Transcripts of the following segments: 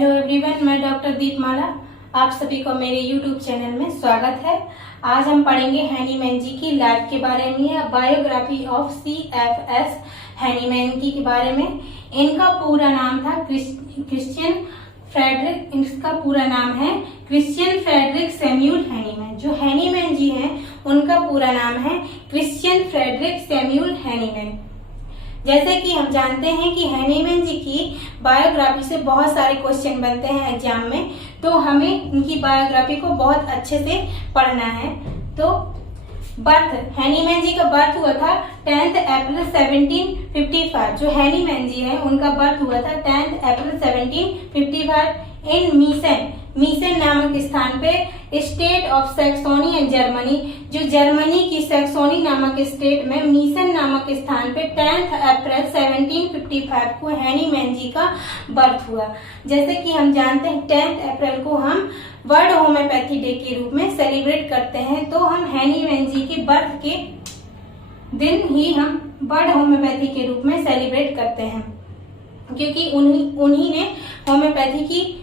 Hello everyone, मैं doctor दीपमाला। आप सभी को मेरे यूट्यूब चैनल में स्वागत है। आज हम पढ़ेंगे हैनीमैन जी की लाइफ के बारे में या बायोग्राफी ऑफ CFS हैनीमैन जी के बारे में। इनका पूरा नाम था क्रिश्चियन फ्रेडरिक। इसका पूरा नाम है क्रिश्चियन फ्रेडरिक सैमुअल हैनीमैन। जो हैनीमैन जी हैं उनका पूरा नाम है क्रिश्चियन फ्रेडरिक सैमुअल हैनीमैन। जैसे कि हम जानते हैं कि हैनीमैन जी की बायोग्राफी से बहुत सारे क्वेश्चन बनते हैं एग्जाम में, तो हमें उनकी बायोग्राफी को बहुत अच्छे से पढ़ना है। तो बर्थ, हैनीमैन जी का बर्थ हुआ था 10 अप्रैल 1755। जो हैनीमैन जी है उनका बर्थ हुआ था 10 अप्रैल 1755 इन मीसेन नामक स्थान पे, state of Saxony and Germany. जो जर्मनी की सैक्सोनी नामक स्टेट में मीसेन नामक स्थान पे 10 अप्रैल 1755 को हैनीमैन जी का बर्थ हुआ। जैसे कि हम जानते हैं 10 अप्रैल को हम वर्ल्ड होम्योपैथी डे के रूप में सेलिब्रेट करते हैं, तो हम हैनीमैन जी के बर्थ के दिन ही हम वर्ल्ड होम्योपैथी के रूप में सेलिब्रेट करते हैं, क्योंकि उन्हीं ने होम्योपैथी की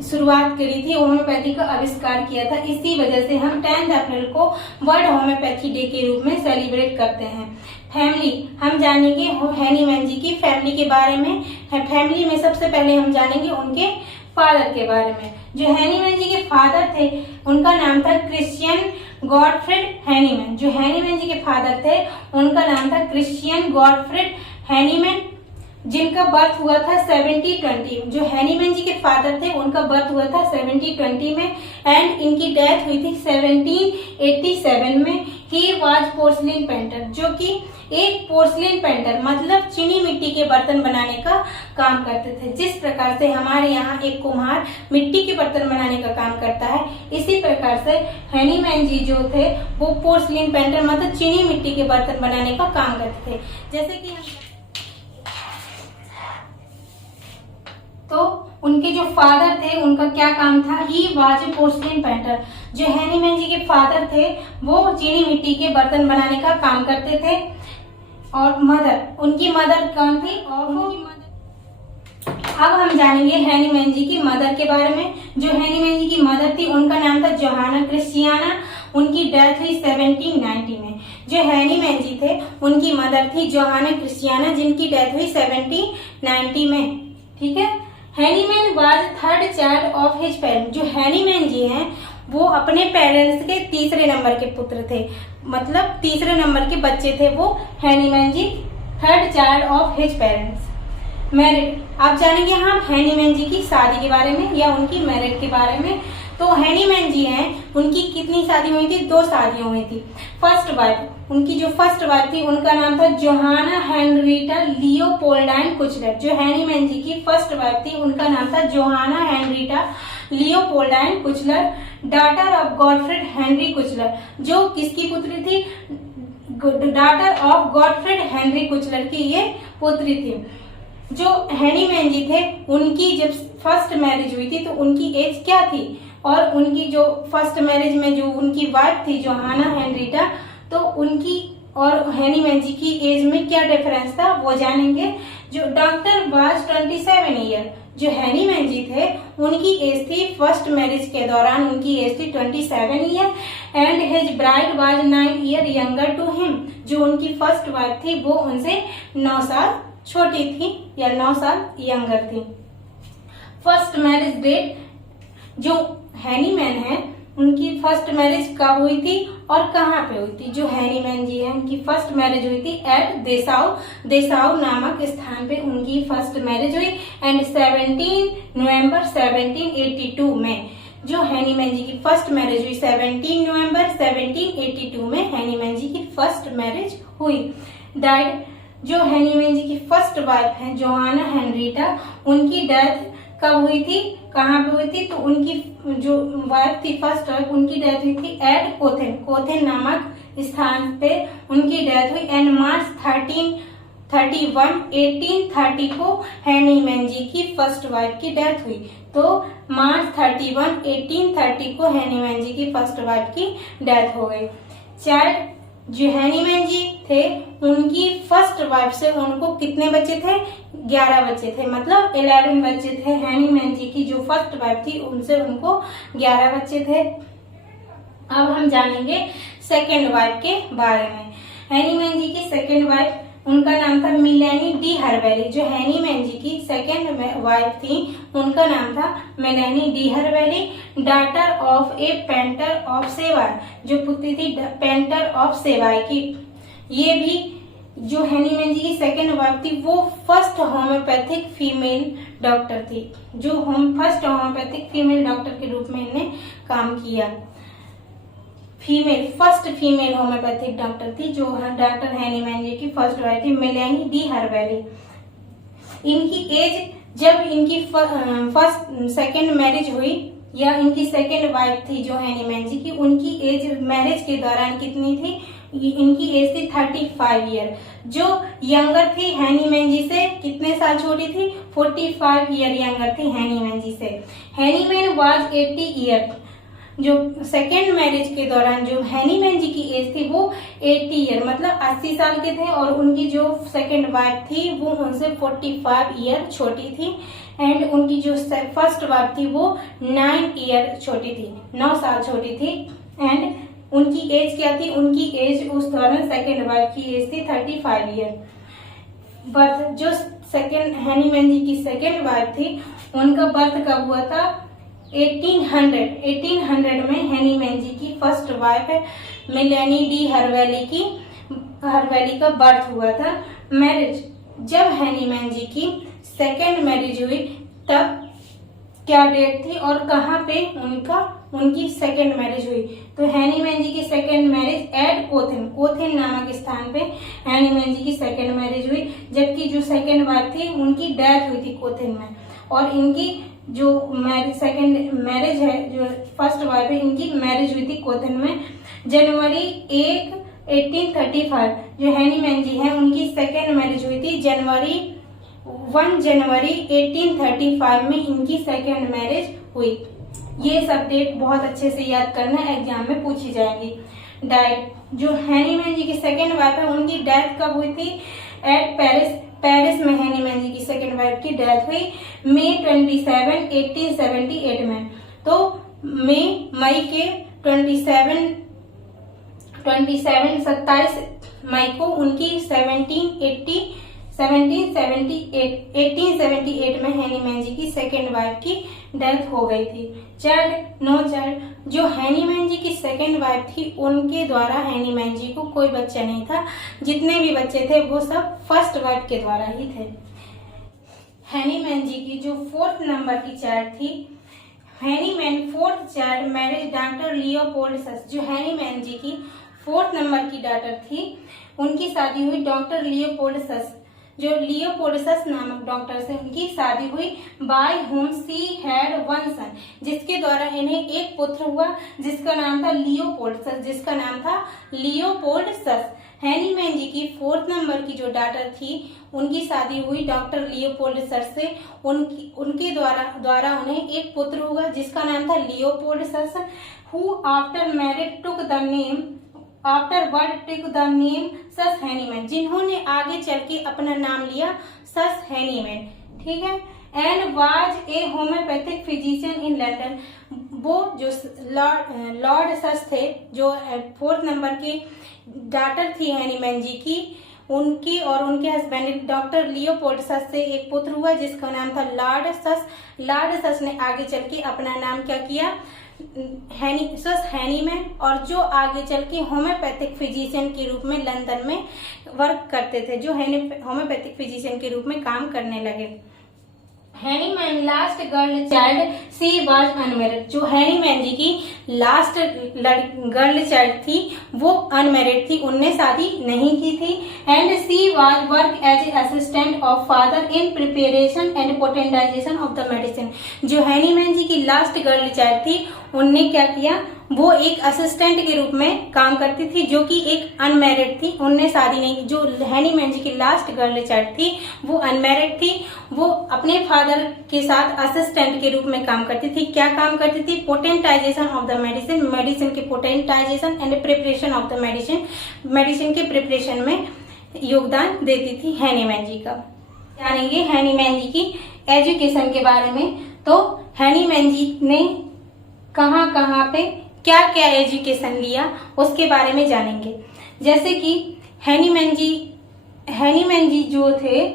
शुरुआत करी थी, होम्योपैथी का आविष्कार किया था। इसी वजह से हम 10 अप्रैल को वर्ल्ड होम्योपैथी डे के रूप में सेलिब्रेट करते हैं। फैमिली, हम जानेंगे हैनीमैन जी की फैमिली के बारे में। फैमिली में सबसे पहले हम जानेंगे उनके फादर के बारे में। जो हैनीमैन जी के फादर थे उनका नाम था क्रिश्चियन गॉडफ्रेड हैनीमैन। जो हैनीमैन जी के फादर थे उनका नाम था क्रिश्चियन गॉडफ्रेड हैनीमैन, जिनका बर्थ हुआ था 1720। जो हैनीमैन जी के फादर थे उनका बर्थ हुआ था 1720 में एंड इनकी डेथ हुई थी 1787 में। ही वाज पोर्सलिन पेंटर, जो कि एक पोर्सलिन पेंटर मतलब चीनी मिट्टी के बर्तन बनाने का काम करते थे। जिस प्रकार से हमारे यहाँ एक कुम्हार मिट्टी के बर्तन बनाने का काम करता है, इसी प्रकार से हैनीमैन जी जो थे वो पोर्सलिन पेंटर मतलब चीनी मिट्टी के बर्तन बनाने का काम करते थे। जैसे कि तो उनके जो फादर थे उनका क्या काम था, he was a porcelain painter. जो हैनीमैन जी के फादर थे वो चीनी मिट्टी के बर्तन बनाने का काम करते थे। और मदर, उनकी मदर कौन थी? और अब हम जानेंगे हैनीमैन जी की मदर के बारे में। जो हैनीमैन जी की मदर थी उनका नाम था जोहाना क्रिस्टियाना। उनकी डेथ हुई 1790 में। जो हैनीमैन जी थे उनकी मदर थी जोहाना क्रिस्टियाना, जिनकी डेथ हुई 1790 में। ठीक है। Hahnemann was third child of his parents. जो हैनीमैन जी हैं वो अपने पेरेंट्स के तीसरे नंबर के पुत्र थे, मतलब तीसरे नंबर के बच्चे थे वो Hahnemann ji, third child of his parents. Married, आप जानेंगे हम हैनीमैन जी की शादी के बारे में या उनकी मैरिड के बारे में। तो हैनीमैन जी हैं उनकी कितनी शादी हुई थी? 2 शादियां हुई थी। फर्स्ट वाइफ, उनकी जो फर्स्ट वाइफ थी उनका नाम था जोहाना हेनरीटा लियोपोल्डाइन कुचलर। जो हैनीमैन जी की फर्स्ट वाइफ थी उनका नाम था Johanna Henriette Leopoldine Kuchler, daughter of Gottfried Henry Kuchler. जो किसकी पुत्री थी? Daughter of Gottfried Henry Kuchler की ये पुत्री थी। जो हैनीमैन जी थे उनकी जब फर्स्ट मैरिज हुई थी तो उनकी एज क्या थी, और उनकी जो फर्स्ट मैरिज में जो उनकी वाइफ थी जोहाना हेनरीटा, तो उनकी और हैनीमैन जी की एज में क्या डिफरेंस था वो जानेंगे। जो डॉक्टर वाज 27 ईयर। जो हैनीमैन जी थे उनकी एज थी फर्स्ट मैरिज के दौरान उनकी एज थी 27 year and his bride was 9 year younger to him. जो उनकी फर्स्ट वाइफ थी वो उनसे 9 साल छोटी थी या 9 साल यंगर थी। फर्स्ट मैरिज डेट, जो हैनीमैन है उनकी फर्स्ट मैरिज कब हुई थी और कहाँ पे हुई थी? जो हैनीमैन जी है उनकी फर्स्ट मैरिज हुई थी एट देसाऊ नामक स्थान पे उनकी फर्स्ट मैरिज हुई एंड 17 नवंबर 1782 में। जो हैनीमैन जी की फर्स्ट मैरिज हुई 17 नवंबर 1782 में हैनीमैन जी की फर्स्ट मैरिज हुई। डाइड, जो हैनीमैन जी की फर्स्ट वाइफ है जोहाना हेनरीटा, उनकी डेथ कब हुई थी, कहाँ पे हुई थी? तो उनकी जो वाइफ थी फर्स्ट वाइफ उनकी डेथ हुई थी एट कोथेन नामक स्थान पे उनकी डेथ हुई एंड मार्च 1830 को हैनीमैन जी की फर्स्ट वाइफ की डेथ हुई। तो मार्च 31, 1830 को हैनीमैन जी की फर्स्ट वाइफ की डेथ हो गई। चाइल्ड जो हैनीमैन जी थे उनकी फर्स्ट वाइफ से उनको कितने बच्चे थे? 11 बच्चे थे, मतलब 11 बच्चे थे। हैनीमैन जी की जो फर्स्ट वाइफ थी उनसे उनको 11 बच्चे थे। अब हम जानेंगे सेकेंड वाइफ के बारे में। हैनीमैन जी की सेकेंड वाइफ, उनका नाम था मेलेनी डी हर्वेली। जो हैनीमैन जी की सेकेंड वाइफ थी उनका नाम था Melanie d'Hervilly, daughter of a painter of Savoy, जो पुत्री थी पेंटर ऑफ सेवाय की। ये भी जो हैनीमैन जी की सेकेंड वाइफ थी वो फर्स्ट होम्योपैथिक फीमेल डॉक्टर थी, जो फर्स्ट होम्योपैथिक फीमेल डॉक्टर के रूप में इन्हें काम किया। फर्स्ट फीमेल होम्योपैथिक डॉक्टर थी जो डॉक्टर हैनीमैन जी की फर्स्ट वाइफ थी मेलेनी डी हर्वेली। इनकी एज, जब इनकी सेकेंड मैरिज हुई या इनकी सेकेंड वाइफ थी जो हैनीमैन जी की, उनकी एज मैरिज के दौरान कितनी थी? इनकी एज थी 35 ईयर। जो यंगर थी हैनीमैन जी से, कितने साल छोटी थी? 45 ईयर यंगर थी हैनीमैन जी से। Hahnemann was 80 year. जो सेकेंड मैरिज के दौरान जो हैनीमैन जी की एज थी वो 80 ईयर, मतलब 80 साल के थे, और उनकी जो सेकेंड वाइफ थी वो उनसे 45 ईयर छोटी थी। एंड उनकी जो फर्स्ट वाइफ थी वो 9 ईयर छोटी थी, 9 साल छोटी थी। एंड उनकी एज क्या थी? उनकी एज उस दौरान सेकेंड वाइफ की एज थी 35 ईयर। बर्थ, जो सेकेंड हैनीमैन जी की सेकेंड वाइफ थी उनका बर्थ कब हुआ था? 1800 में हैनीमैन जी की फर्स्ट वाइफ मेलेनी डी हर्वेली का बर्थ हुआ था। मैरिज, जब हैनीमैन जी की सेकेंड मैरिज हुई तब क्या डेट थी और कहाँ पे उनकी सेकेंड मैरिज हुई? तो हैनीमैन जी की सेकेंड मैरिज एट कोथिन नामक स्थान पे हैनीमैन जी की सेकेंड मैरिज हुई, जबकि जो सेकेंड वाइफ थी उनकी डेथ हुई थी कोथिन में। और इनकी जो सेकेंड मैरिज है, जो फर्स्ट वाइफ है, इनकी मैरिज हुई थी कोथिन में जनवरी 1, 1835। जो हैनीमैन जी हैं उनकी सेकेंड मैरिज हुई थी 1 जनवरी 1835 में इनकी सेकेंड मैरिज हुई। ये सब डेट बहुत अच्छे से याद करना, एग्जाम में पूछी जाएगी। डेथ, जो हैनीमैन जी की सेकेंड वाइफ है उनकी डेथ कब हुई थी? एट पेरिस में हैनीमैन जी की सेकेंड वाइफ की डेथ हुई मई 27, 1878 में। तो मई के 27 मई को उनकी 1878 में हैनीमैन जी की सेकेंड वाइफ की डेथ हो गई थी। नो चाइल्ड, जो हैनीमैन जी की सेकेंड वाइफ थी उनके द्वारा हैनीमैन जी को कोई बच्चा नहीं था। जितने भी बच्चे थे वो सब फर्स्ट वाइफ के द्वारा ही थे। हैनीमैन जी की जो 4th नंबर की चाइल्ड थी, Hahnemann 4th child marriage doctor Leopold Suss. जो हैनीमैन जी की 4th नंबर की डॉटर थी उनकी शादी हुई डॉक्टर लियोपोल्ड सस। जो लियोपोल्डस नामक डॉक्टर से उनकी शादी हुई, बाय होम सी हैड 1 सन, जिसके द्वारा इन्हें एक पुत्र हुआ जिसका नाम था लियोपोल्डस। हैनीमैन जी की 4th नंबर की जो डॉटर थी उनकी शादी हुई डॉक्टर लियोपोल्डस से। उनके द्वारा उन्हें एक पुत्र हुआ जिसका नाम था Leopoldus, who after married took the name Suss Hahnemann, जिन्होंने आगे चल के अपना नाम लिया सस हैनीमैन। ठीक है। And was a homeopathic physician in London. वो जो लॉर्ड सस थे, जो 4th नंबर की डॉटर थी हैनीमैन जी की, उनकी और उनके हस्बैंड डॉक्टर लियोपोल्ड सस से एक पुत्र हुआ जिसका नाम था लॉर्ड सस। लॉर्ड सस ने आगे चल के अपना नाम क्या किया? सस हैनीमैन, और जो आगे चल के होम्योपैथिक फिजिशियन के रूप में लंदन में वर्क करते थे, जो होम्योपैथिक फिजिशियन के रूप में काम करने लगे। Hahnemann last girl child she was unmarried. जो हैनीमैन जी की लास्ट गर्ल चाइल्ड थी वो अनमैरिड थी, उनने शादी नहीं की थी। And she was work as assistant of father in preparation and potentisation of the medicine. जो हैनीमैन जी की लास्ट गर्ल चाइल्ड थी उनने क्या किया? वो एक असिस्टेंट के रूप में काम करती थी, जो कि एक अनमैरिड थी, उनने शादी नहीं की। जो हैनी मैंजी की लास्ट गर्ल चाइल्ड थी वो अनमैरिड थी। वो अपने फादर के साथ असिस्टेंट के रूप में काम करती थी। क्या काम करती थी? Potentisation of the medicine, medicine के potentisation and preparation of the medicine, medicine के प्रिपरेशन में योगदान देती थी हैनी मैंजी का। जानेंगे हैनी मैंजी की एजुकेशन के बारे में। तो हैनी मैंजी ने कहाँ पे क्या क्या एजुकेशन लिया उसके बारे में जानेंगे। जैसे कि हैनी मैंजी जो थे,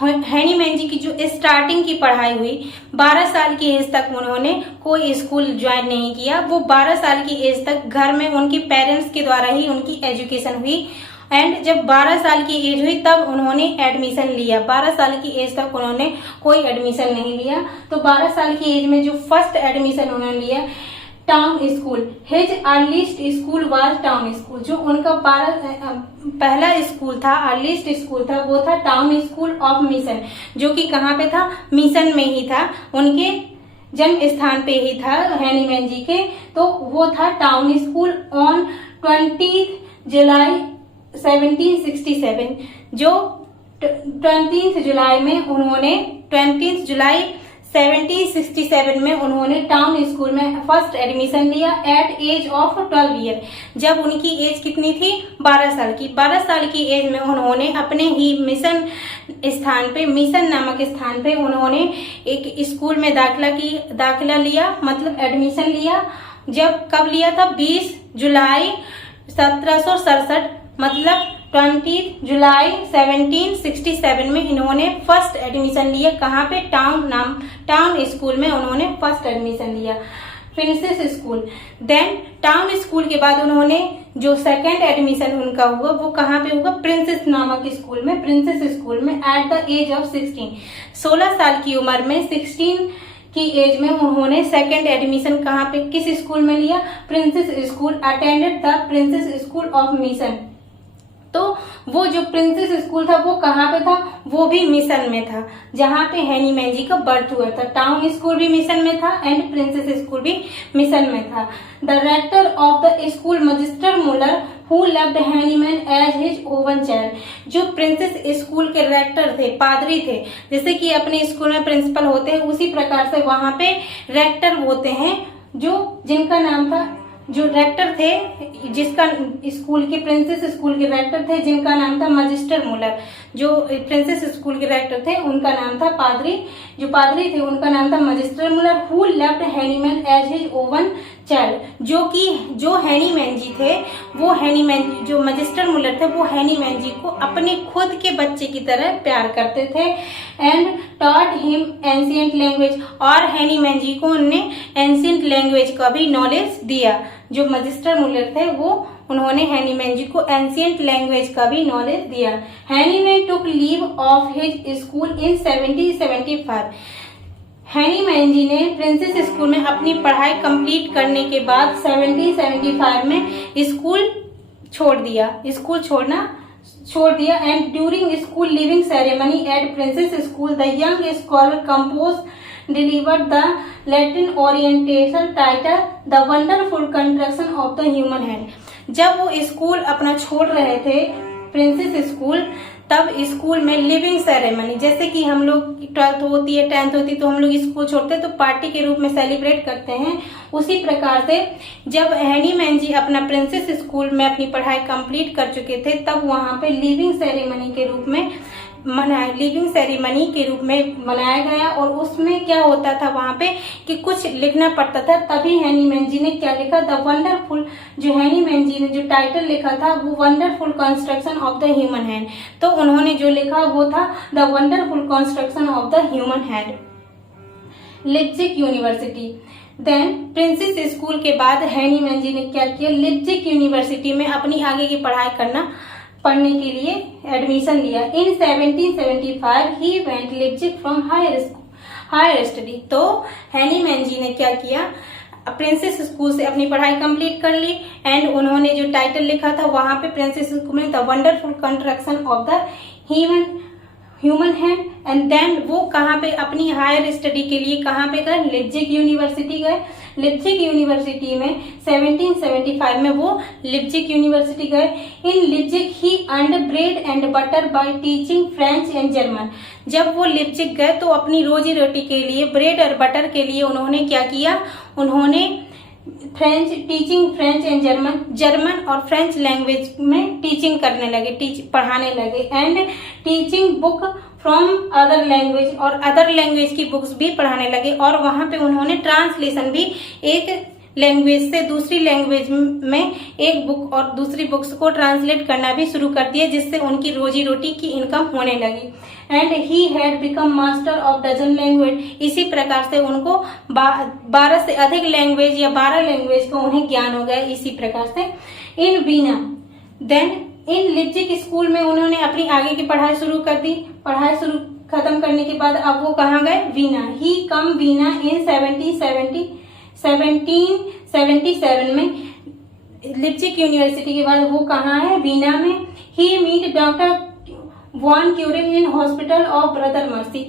हैनी मैंजी की जो स्टार्टिंग की पढ़ाई हुई 12 साल की एज तक उन्होंने कोई स्कूल ज्वाइन नहीं किया। वो 12 साल की एज तक घर में उनके पेरेंट्स के द्वारा ही उनकी एजुकेशन हुई। एंड जब 12 साल की एज हुई तब उन्होंने एडमिशन लिया। 12 साल की एज तक उन्होंने कोई एडमिशन नहीं लिया। तो 12 साल की एज में जो फर्स्ट एडमिशन उन्होंने लिया town school, his earliest school was town school. जो उनका पहला स्कूल था, अर्लीस्ट स्कूल था, वो था टाउन स्कूल ऑफ मिशन, जो कि कहाँ पे था? मिशन में ही था, उनके जन्म स्थान पे ही था हैनी मैंजी के। तो वो था टाउन स्कूल ऑन 20 जुलाई 1767। जो 20 जुलाई में उन्होंने 20 जुलाई 1767 में उन्होंने टाउन स्कूल में फर्स्ट एडमिशन लिया एट एज ऑफ 12 ईयर। जब उनकी एज कितनी थी? 12 साल की। 12 साल की एज में उन्होंने अपने ही मिशन स्थान पे, मिशन नामक स्थान पे उन्होंने एक स्कूल में दाखिला लिया, मतलब एडमिशन लिया। जब कब लिया था? 20 जुलाई 1767, मतलब 20 जुलाई 1767 में इन्होंने फर्स्ट एडमिशन लिया। कहाँ पे? टाउन स्कूल में उन्होंने फर्स्ट एडमिशन लिया, princes school. Then town school के बाद उन्होंने जो सेकंड एडमिशन उनका हुआ वो कहाँ पे हुआ? प्रिंसेस नामक स्कूल में, प्रिंसेस स्कूल में एट द एज ऑफ 16। 16 साल की उम्र में, 16 की एज में उन्होंने सेकंड एडमिशन कहाँ पे, किस स्कूल में लिया? Princes school. Attended the princess school of mission. तो वो जो प्रिंसेस स्कूल था वो कहाँ पे था? वो भी मिशन में था, जहाँ पे हैनी मैंजी का बर्थ हुआ था। टाउन स्कूल भी मिशन में था एंड प्रिंसेस स्कूल भी मिशन में था। The rector of the school magister Muller who loved Hahnemann as his own child. जो प्रिंसेस स्कूल के रेक्टर थे, पादरी थे, जैसे कि अपने स्कूल में प्रिंसिपल होते हैं उसी प्रकार से वहां पे रेक्टर होते हैं, जिनका नाम था, जो रेक्टर थे, जिसका स्कूल के, प्रिंसेस स्कूल के रेक्टर थे जिनका नाम था मजिस्टर मुलर। जो प्रिंसेस स्कूल के रेक्टर थे उनका नाम था पादरी, जो पादरी थे उनका नाम था magister Muller. Who left Hahnemann as his own child. जो हैनी मैंजी थे, वो हैनी मैंजी, जो मजिस्टर मुलर थे, वो हैनी मैंजी को अपने खुद के बच्चे की तरह प्यार करते थे। And taught him ancient language, और हैनी मैंजी को उन्होंने एंशिएंट लैंग्वेज का भी नॉलेज दिया। जो मजिस्टर मुलर थे वो उन्होंने हैनी मैंजी को एंशिएंट लैंग्वेज का भी नॉलेज दिया। हैनी man took leave of his school इन 1775। हैनी मैंजी ने प्रिंसेस स्कूल में अपनी पढ़ाई कंप्लीट करने के बाद 1775 में स्कूल छोड़ दिया। And during school living ceremony eight princess school the young scholar compose delivered the Latin orientation title the wonderful construction of the human hand. जब वो स्कूल अपना छोड़ रहे थे, प्रिंसेस स्कूल, तब स्कूल में लिविंग सेरेमनी, जैसे कि हम लोग 12th होती है, 10th होती है, तो हम लोग स्कूल छोड़ते हैं तो पार्टी के रूप में सेलिब्रेट करते हैं। उसी प्रकार से जब हैनी मैंजी अपना प्रिंसेस स्कूल में अपनी पढ़ाई कंप्लीट कर चुके थे, तब वहां पे लिविंग सेरेमनी के रूप में मनाया गया। और उसमें क्या होता था वहां पे कि कुछ लिखना पड़ता था। तभी हैनी मैंजी ने क्या लिखा? द वंडरफुल, जो हैनी मैंजी ने जो टाइटल लिखा था वो wonderful construction of the human hand. तो उन्होंने जो लिखा वो था the wonderful construction of the human hand. Leipzig university. Then princes school के बाद हैनी मैंजी ने क्या किया? लिप्जिग यूनिवर्सिटी में अपनी आगे की पढ़ने के लिए एडमिशन लिया। In 1775 he went Leipzig from higher study. तो हैनी मैंजी ने क्या किया? प्रिंसेस स्कूल से अपनी पढ़ाई कंप्लीट कर ली एंड उन्होंने जो टाइटल लिखा था वहां पे प्रिंसेस स्कूल में the wonderful construction of the human hand. And then वो कहाँ पे अपनी हायर स्टडी के लिए कहाँ पे गए? लिप्जिग यूनिवर्सिटी गए। लिप्जिग यूनिवर्सिटी में 1775 में वो लिप्जिग यूनिवर्सिटी गए। In Leipzig he earned bread and butter by teaching French and German. जब वो लिप्जिग गए तो अपनी रोजी रोटी के लिए, ब्रेड और बटर के लिए उन्होंने क्या किया, उन्होंने टीचिंग फ्रेंच एंड जर्मन और फ्रेंच लैंग्वेज में टीचिंग करने लगे, पढ़ाने लगे। And teaching book from other language, और अदर लैंग्वेज की बुक्स भी पढ़ाने लगे। और वहां पे उन्होंने ट्रांसलेशन भी एक लैंग्वेज से दूसरी लैंग्वेज में एक बुक और दूसरी बुक्स को ट्रांसलेट करना भी शुरू कर दिया, जिससे उनकी रोजी रोटी की इनकम होने लगी। And he had become master of dozen language. इसी प्रकार से उनको 12 से अधिक लैंग्वेज या 12 लैंग्वेज का उन्हें ज्ञान हो गया। इसी प्रकार से इन Veena then in Leipzig school में उन्होंने अपनी आगे की पढ़ाई शुरू कर दी। पढ़ाई शुरू खत्म करने के बाद अब वो कहाँ गए, वीना। ही कम वीना इन 1777 में। लिप्जिग यूनिवर्सिटी के बाद वो कहाँ है, वीना में। He meet doctor von Quarin in hospital of Brother Mercy.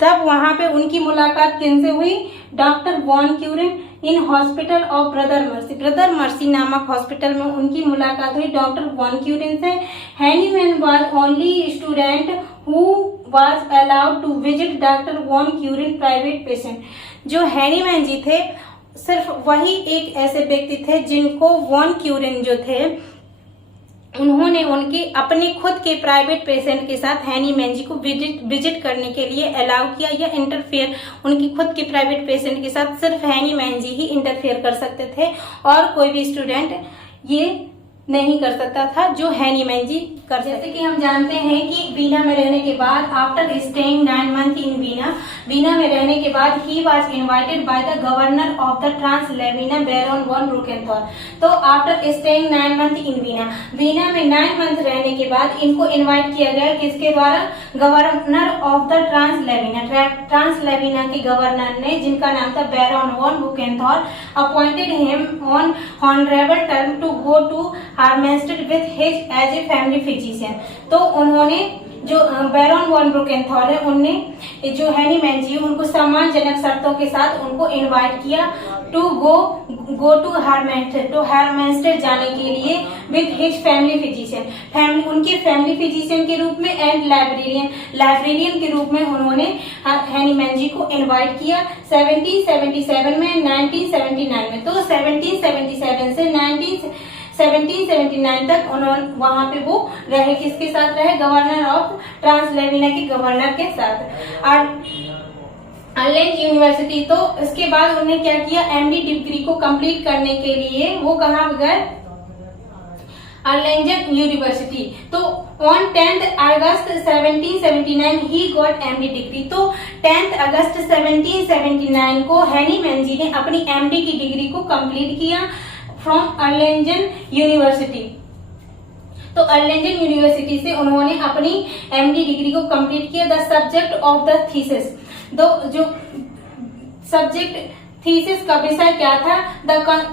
तब वहां पे उनकी मुलाकात किनसे हुई, doctor von Quarin in hospital of Brother Mercy. Brother Mercy नामक हॉस्पिटल में उनकी मुलाकात हुई डॉक्टर वॉन क्यूरिन से। Hahnemann was only student who was allowed to visit doctor von Quarin private patient. जो हैनीमैन जी थे, सिर्फ वही एक ऐसे व्यक्ति थे जिनको वॉन क्यूरिन जो थे, उन्होंने उनके अपने खुद के प्राइवेट पेशेंट के साथ हैनीमैन जी को विजिट करने के लिए अलाउ किया या इंटरफेयर। उनकी खुद के प्राइवेट पेशेंट के साथ सिर्फ हैनीमैन जी ही इंटरफेयर कर सकते थे और कोई भी स्टूडेंट ये नहीं कर सकता था जो हैनीमैन जी कर। जैसे कि हम जानते हैं कि वीना में रहने के बाद after staying 9 month in Vienna में रहने के बाद he was invited by the governor of the Transylvania Baron von Brukenthal. तो after staying 9 month in Vienna में 9 मंथ रहने के बाद इनको इनवाइट किया गया किसके द्वारा, गवर्नर ऑफ द ट्रांसलेविना के गवर्नर ने, जिनका नाम था Baron von Brukenthal, appointed him on honourable term to go to Hermannstadt with his as a family physician. तो उन्होंने जो बैरन वॉन ब्रुकेनथॉर है, उनने जो हैनीमैन जी उनको सम्मानजनक शर्तों के साथ उनको इनवाइट किया टू गो टू हार्मेस्टेड जाने के लिए विथ हिज फैमिली फिजिशियन, उनके फैमिली फिजिशियन के रूप में, एंड लाइब्रेरियन के रूप में उन्होंने हैनीमैन जी को इनवाइट किया 1777 में, 1979 में। तो 1777 से 1779 तक उन्होंने वहां पे वो रहे, किसके साथ रहे, गवर्नर ऑफ ट्रांसलेविना के गवर्नर के साथ। अर्लेंज यूनिवर्सिटी, तो इसके बाद उन्होंने क्या किया, एमडी डिग्री को कंप्लीट करने के लिए वो कहाँ गए, अर्लेंजन यूनिवर्सिटी। तो on 10 August 1779 he got MD degree. तो 10 अगस्त 1779 को हैनीमैन जी ने अपनी एमडी की डिग्री को कंप्लीट किया फ्रॉम अर्लेंजन यूनिवर्सिटी। तो अर्लेंजन यूनिवर्सिटी से उन्होंने अपनी एमडी डिग्री को कंप्लीट किया। The subject of the thesis, जो सब्जेक्ट थीसिस का विषय क्या था,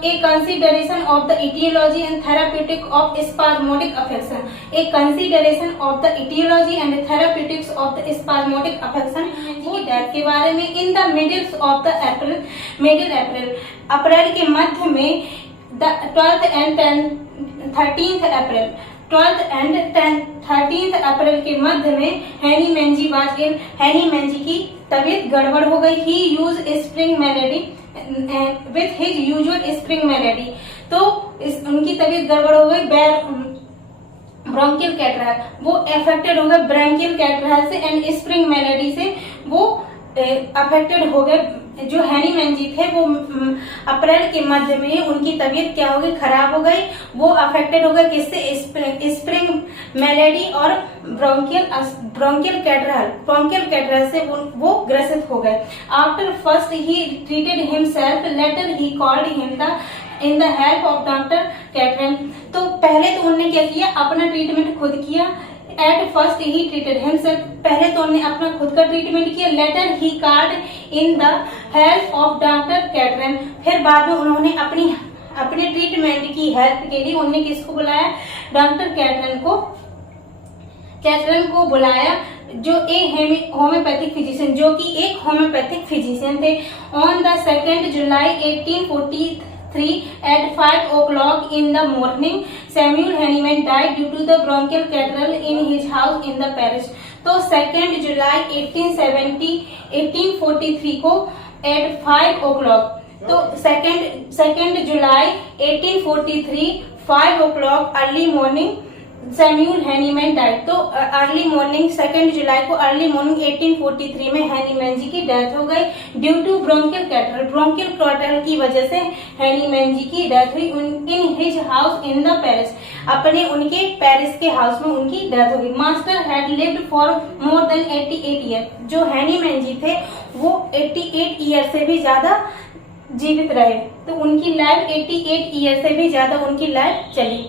a consideration of the etiology and therapeutic of spasmodic affection, a consideration of the etiology and therapeutics of the spasmodic affection की death के बारे में। In the middle of the April के मध्य में, द 12th and 13th अप्रैल के मध्य में हैनीमैन जी की तबीयत गड़बड़ हो गई। He use spring malady with his usual spring malady. तो उनकी तबीयत गड़बड़ हो गई, ब्रोंकियल कैटराल, वो अफेक्टेड हो गए ब्रोंकियल कैटराल से, एंड स्प्रिंग मेलेडी से वो अफेक्टेड हो गए। जो हैनीमैन जी थे वो अप्रैल के मध्य में उनकी तबीयत क्या हो गई, खराब हो गई, वो अफेक्टेड हो गए किससे, स्प्रिंग मेलेडी और ब्रोंकियल कैटराल से वो ग्रसित हो गए। After first he treated himself, later he called him in the help of doctor Catrin. तो पहले तो उन्होंने क्या किया, अपना ट्रीटमेंट खुद किया। At first he treated himself, पहले तो उन्होंने अपना खुद का ट्रीटमेंट किया। Later he called in the help of doctor Catrin, फिर बाद में उन्होंने अपने ट्रीटमेंट की हेल्प के लिए उन्होंने किसको बुलाया, डॉक्टर कैटरन को बुलाया। जो होम्योपैथिक फिजिशियन, जो कि एक होम्योपैथिक फिजिशियन थे। On the 2 July 1843 at 5 o'clock in the morning, Samuel Hahnemann died due to the bronchial catarrh in his house in the Paris। तो 2 जुलाई 1843 को at 5 o'clock, तो 2 जुलाई 1843 5 o'clock early morning Samuel Hahnemann died. तो early morning 2 जुलाई को early morning 1843 में Hahnemann ji की death हो गई due to bronchial catarrh. Bronchial catarrh की वजह से हैनीमैन जी की डेथ हुई in his house in the Paris. उनके पेरिस के हाउस में उनकी डेथ हो गई। Master had lived for more than 88 year. जो हैनीमैन जी थे वो 88 ईयर से भी ज्यादा जीवित रहे, तो उनकी लाइफ 88 ईयर से भी ज्यादा उनकी लाइफ चली।